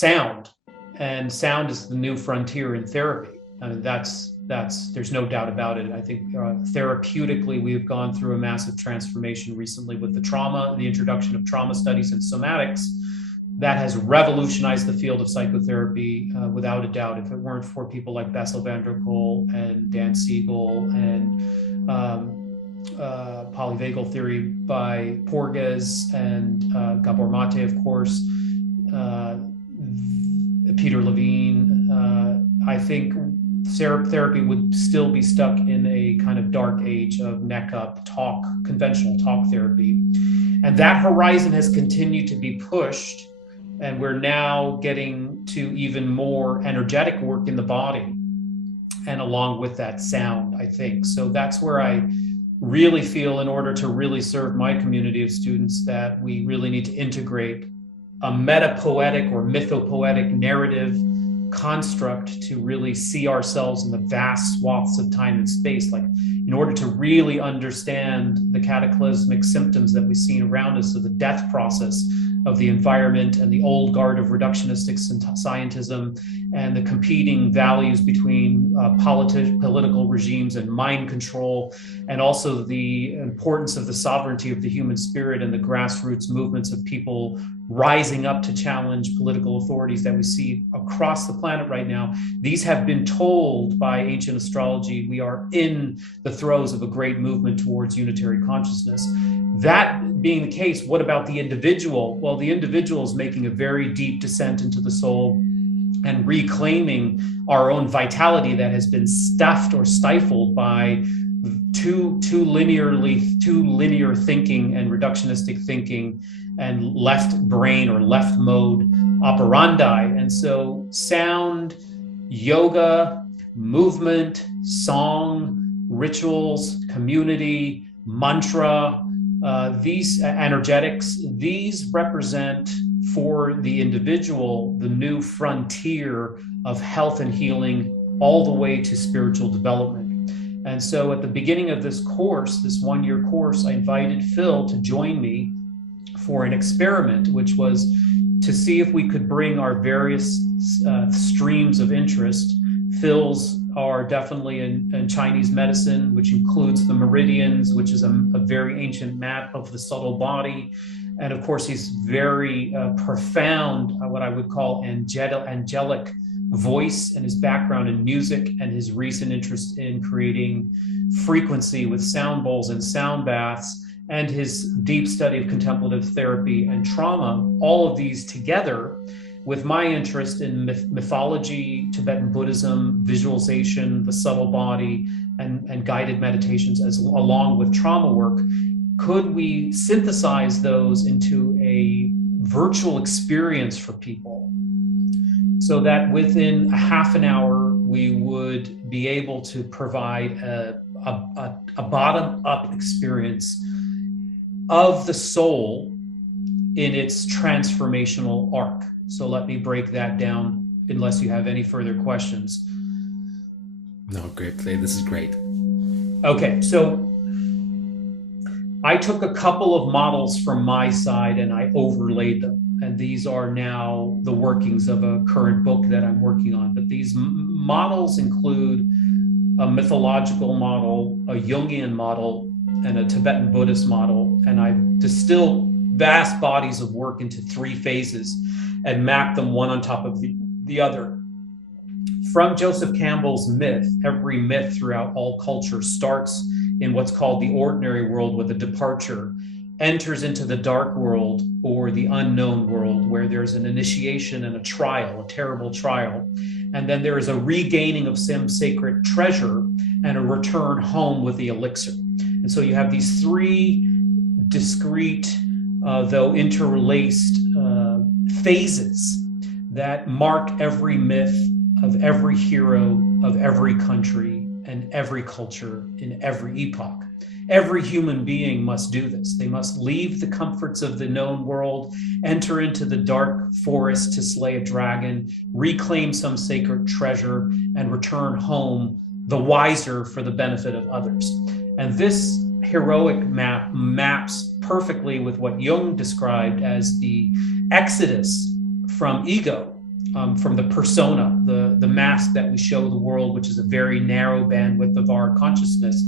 sound, and sound is the new frontier in therapy. I mean, there's no doubt about it. I think therapeutically, we've gone through a massive transformation recently with the introduction of trauma studies and somatics. That has revolutionized the field of psychotherapy without a doubt. If it weren't for people like Bessel van der Kolk and Dan Siegel and polyvagal theory by Porges and Gabor Mate, of course, Peter Levine, I think therapy would still be stuck in a kind of dark age of neck up talk, conventional talk therapy. And that horizon has continued to be pushed. And we're now getting to even more energetic work in the body, and along with that sound, I think. So that's where I really feel, in order to really serve my community of students, that we really need to integrate a metapoetic or mythopoetic narrative construct to really see ourselves in the vast swaths of time and space. Like, in order to really understand the cataclysmic symptoms that we've seen around us of the death process of the environment and the old guard of reductionistic scientism and the competing values between political regimes and mind control, and also the importance of the sovereignty of the human spirit and the grassroots movements of people rising up to challenge political authorities that we see across the planet right now. These have been told by ancient astrology. We are in the throes of a great movement towards unitary consciousness. That being the case, what about the individual? Well, the individual is making a very deep descent into the soul and reclaiming our own vitality that has been stuffed or stifled by too linear thinking and reductionistic thinking and left brain or left mode operandi. And so sound, yoga, movement, song, rituals, community, mantra, these energetics, these represent for the individual the new frontier of health and healing, all the way to spiritual development. And so at the beginning of this course, this one-year course, I invited Phil to join me for an experiment, which was to see if we could bring our various streams of interest. Phil's are definitely in Chinese medicine, which includes the meridians, which is a very ancient map of the subtle body. And of course, he's very profound, what I would call angelic voice, and his background in music and his recent interest in creating frequency with sound bowls and sound baths, and his deep study of contemplative therapy and trauma. All of these together with my interest in mythology, Tibetan Buddhism, visualization, the subtle body, and guided meditations, along with trauma work, could we synthesize those into a virtual experience for people so that within a half an hour, we would be able to provide a bottom-up experience of the soul in its transformational arc. So let me break that down, unless you have any further questions. No, great. This is great. Okay, so I took a couple of models from my side and I overlaid them. And these are now the workings of a current book that I'm working on. But these models include a mythological model, a Jungian model, and a Tibetan Buddhist model. And I've distilled vast bodies of work into 3 phases and mapped them one on top of the other. From Joseph Campbell's myth, every myth throughout all culture starts in what's called the ordinary world with a departure, enters into the dark world or the unknown world, where there's an initiation and a trial, a terrible trial. And then there is a regaining of some sacred treasure and a return home with the elixir. And so you have these 3 discrete, though interlaced phases that mark every myth of every hero of every country and every culture in every epoch. Every human being must do this. They must leave the comforts of the known world, enter into the dark forest to slay a dragon, reclaim some sacred treasure, and return home the wiser for the benefit of others. And this heroic map maps perfectly with what Jung described as the exodus from ego from the persona, the mask that we show the world, which is a very narrow bandwidth of our consciousness,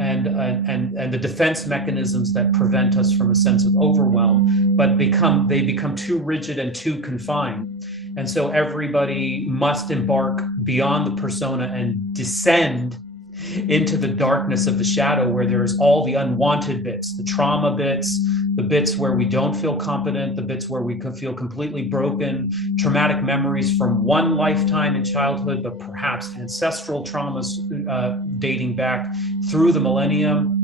and the defense mechanisms that prevent us from a sense of overwhelm, but they become too rigid and too confined. And so everybody must embark beyond the persona and descend into the darkness of the shadow, where there's all the unwanted bits, the trauma bits, the bits where we don't feel competent, the bits where we could feel completely broken, traumatic memories from one lifetime in childhood, but perhaps ancestral traumas dating back through the millennium.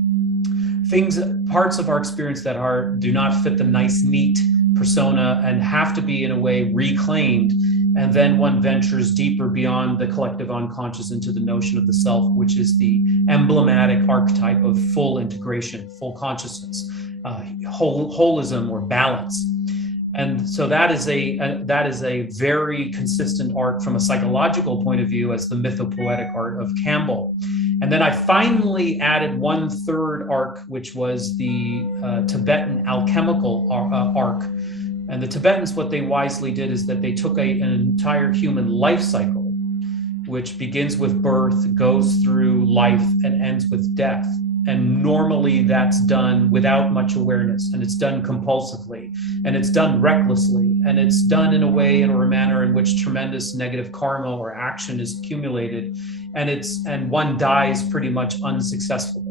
Parts of our experience that do not fit the nice, neat persona and have to be, in a way, reclaimed. And then one ventures deeper beyond the collective unconscious into the notion of the self, which is the emblematic archetype of full integration, full consciousness, holism or balance. And so that is a very consistent art from a psychological point of view as the mythopoetic art of Campbell. And then I finally added one third arc, which was the Tibetan alchemical arc. And the Tibetans, what they wisely did is that they took an entire human life cycle, which begins with birth, goes through life, and ends with death. And normally that's done without much awareness, and it's done compulsively, and it's done recklessly, and it's done in a way or a manner in which tremendous negative karma or action is accumulated, and one dies pretty much unsuccessfully.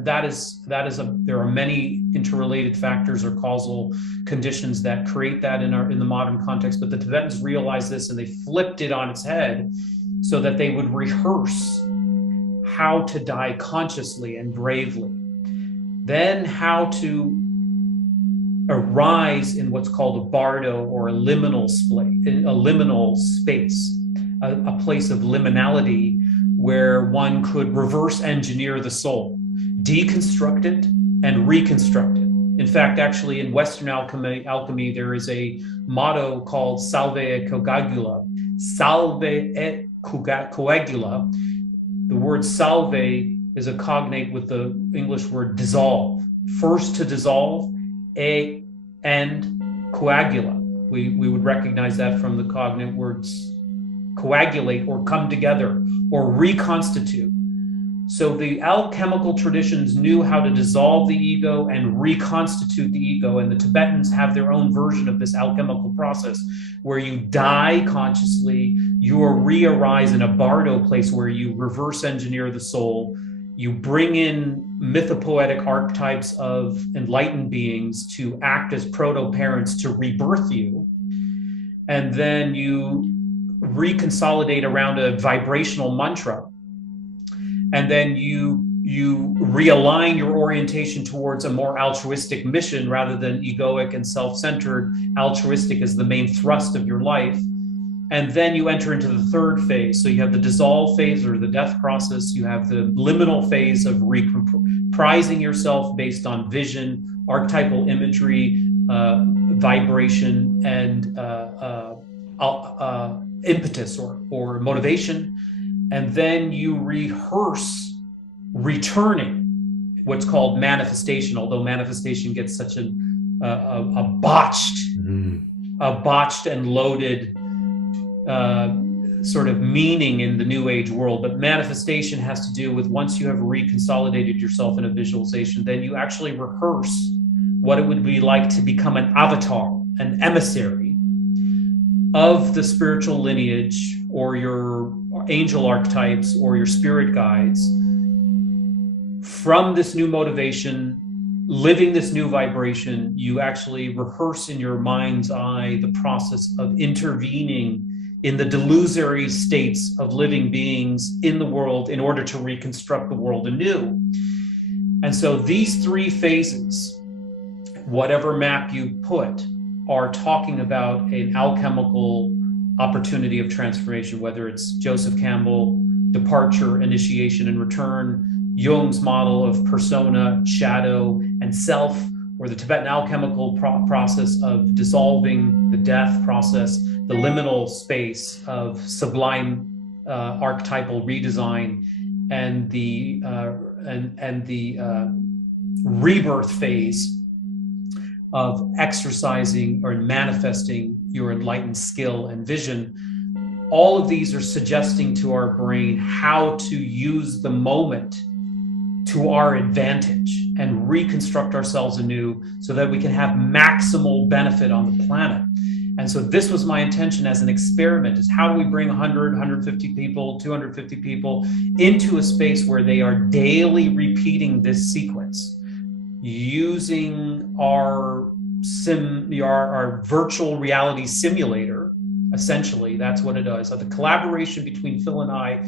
There are many interrelated factors or causal conditions that create that in the modern context, but the Tibetans realized this and they flipped it on its head so that they would rehearse how to die consciously and bravely, then how to arise in what's called a bardo or a liminal space, a place of liminality where one could reverse engineer the soul, deconstruct it and reconstruct it. In fact, actually in Western alchemy, there is a motto called salve et coagula. Salve et coagula. The word salve is a cognate with the English word dissolve. First to dissolve, and coagula. We would recognize that from the cognate words coagulate or come together or reconstitute. So the alchemical traditions knew how to dissolve the ego and reconstitute the ego. And the Tibetans have their own version of this alchemical process where you die consciously, you re-arise in a bardo place where you reverse engineer the soul, you bring in mythopoetic archetypes of enlightened beings to act as proto-parents to rebirth you, and then you reconsolidate around a vibrational mantra, and then you realign your orientation towards a more altruistic mission rather than egoic and self-centered. Altruistic is the main thrust of your life. And then you enter into the third phase. So you have the dissolve phase or the death process. You have the liminal phase of reprising yourself based on vision, archetypal imagery, vibration, and impetus or motivation. And then you rehearse returning, what's called manifestation, although manifestation gets such a botched and loaded sort of meaning in the New Age world. But manifestation has to do with once you have reconsolidated yourself in a visualization, then you actually rehearse what it would be like to become an avatar, an emissary of the spiritual lineage or your angel archetypes or your spirit guides from this new motivation, living this new vibration. You actually rehearse in your mind's eye the process of intervening in the delusory states of living beings in the world in order to reconstruct the world anew. And so these three phases, whatever map you put, are talking about an alchemical opportunity of transformation, whether it's Joseph Campbell, departure, initiation, and return, Jung's model of persona, shadow, and self, or the Tibetan alchemical process of dissolving, the death process, the liminal space of sublime archetypal redesign, and the rebirth phase of exercising or manifesting your enlightened skill and vision. All of these are suggesting to our brain how to use the moment to our advantage and reconstruct ourselves anew so that we can have maximal benefit on the planet. And so this was my intention as an experiment, is how do we bring 100, 150 people, 250 people into a space where they are daily repeating this sequence using our virtual reality simulator. Essentially, that's what it does. So the collaboration between Phil and I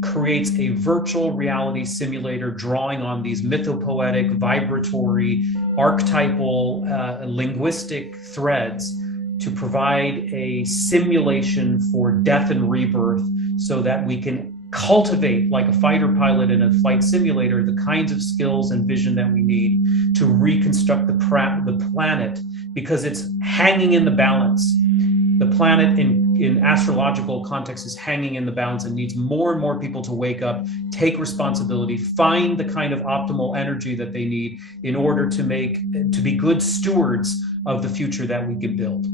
creates a virtual reality simulator drawing on these mythopoetic, vibratory, archetypal, linguistic threads to provide a simulation for death and rebirth so that we can cultivate, like a fighter pilot in a flight simulator, the kinds of skills and vision that we need to reconstruct the planet, because it's hanging in the balance. The planet in astrological context is hanging in the balance and needs more and more people to wake up, take responsibility, find the kind of optimal energy that they need in order to be good stewards of the future that we can build.